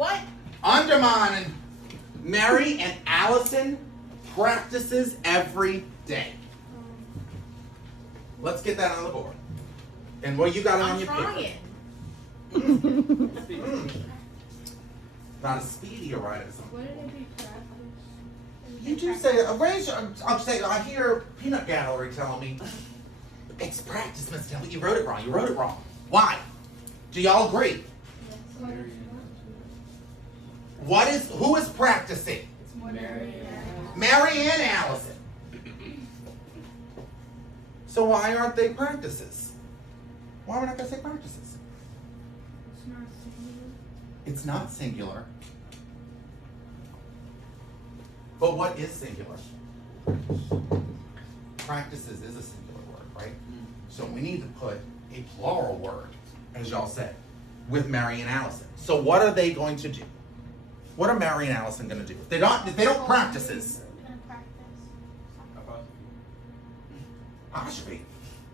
What? Undermine. Mary and Allison practices every day. Let's get that on the board. And what you got it on I'm your paper? trying. Not as speedy a writer as some. What did it be practice? You do say, I'll say, I hear Peanut Gallery telling me, it's practice, Miss Kelly. You wrote it wrong. You wrote it wrong. Why? Do y'all agree? Who is practicing? It's more Mary. Mary and Allison. So why aren't they practices? Why are we not going to say practices? It's not singular. It's not singular. But what is singular? Practices is a singular word, right? So we need to put a plural word, as y'all said, with Mary and Allison. So what are they going to do? What are Mary and Allison going to do? If they don't practices. Apostrophe.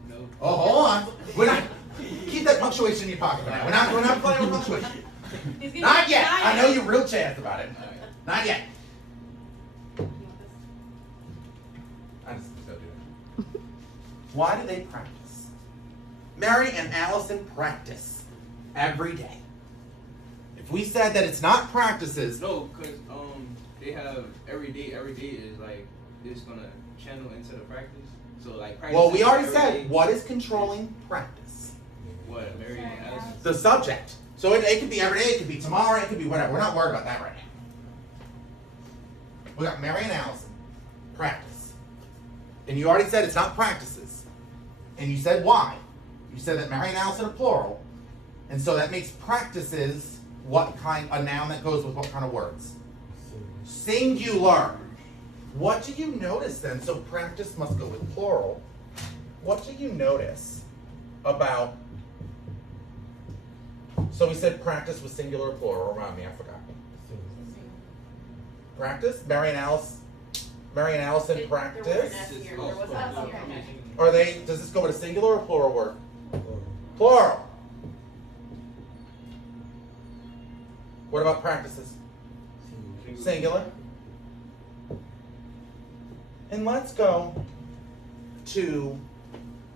No. Oh, hold on. We're not. Keep that punctuation in your pocket for now. We're not playing with punctuation. Not yet. I know you're real jazzed about it. Not yet. I just don't do it. Why do they practice? Mary and Allison practice every day. If we said that it's not practices, No, because they have every day is like it's gonna channel into the practice. So like practice. well, we already every said day. what is controlling practice? What, Mary and Allison? The subject. So it could be every day, it could be tomorrow, it could be whatever. We're not worried about that right now. We got Mary and Allison. Practice. And you already said it's not practices. And you said why. You said that Mary and Allison are plural. And so that makes practices what kind, a noun that goes with what kind of words? Singular. What do you notice then? So practice must go with plural. What do you notice about, so we said practice was singular or plural. Remind me, I forgot. Practice? Mary and Allison practice? There was an S here. There was an S here. Okay. Are they, does this go with a singular or plural word? Plural. What about practices? Singular. And let's go to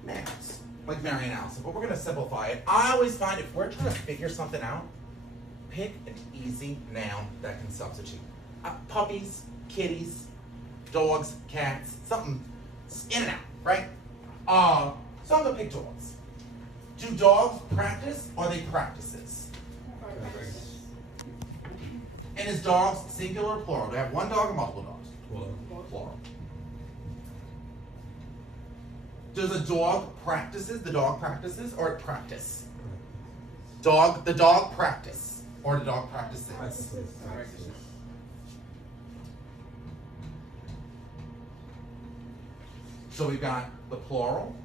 nouns, like Mary and Allison, but we're going to simplify it. I always find if we're trying to figure something out, pick an easy noun that can substitute. Puppies, kitties, dogs, cats, something in and out, right? So I'm going to pick dogs. Do dogs practice or are they practices? And is dogs singular or plural? Do they have one dog or multiple dogs? Plural. Does a dog practices? The dog practices or it practice? The dog practice or the dog practices? So we've got the plural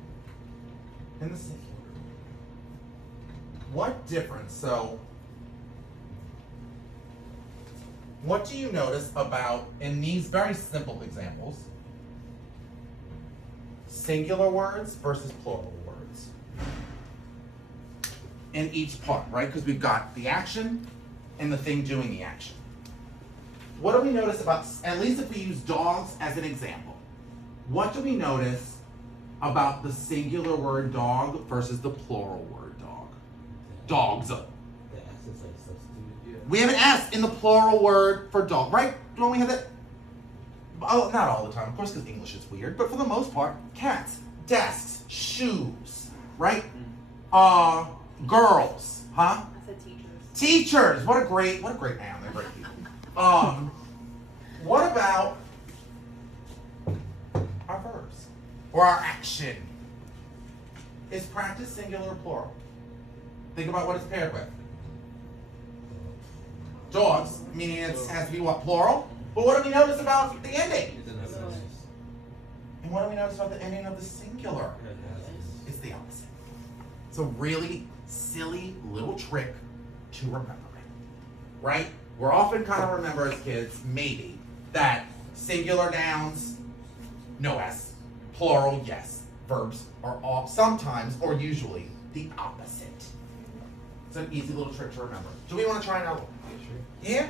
and the singular. What difference? So what do you notice about, in these very simple examples, singular words versus plural words? In each part, right? Because we've got the action and the thing doing the action. What do we notice about, at least if we use dogs as an example, what do we notice about the singular word dog versus the plural word dog? Dogs. We have an S in the plural word for dog, right? Don't we have that? Oh, not all the time, of course, because English is weird, but for the most part, cats, desks, shoes, right? Girls, huh? I said teachers. Teachers. What a great noun. They're great people. What about our verbs or our action? Is practice singular or plural? Think about what it's paired with. Dogs, meaning it has to be what, plural? But what do we notice about the ending? And what do we notice about the ending of the singular? It's the opposite. It's a really silly little trick to remember it, right? We're often kind of remember as kids, maybe, that singular nouns, no S, plural, yes. Verbs are all sometimes or usually the opposite. It's an easy little trick to remember. Do we want to try it out? Yeah?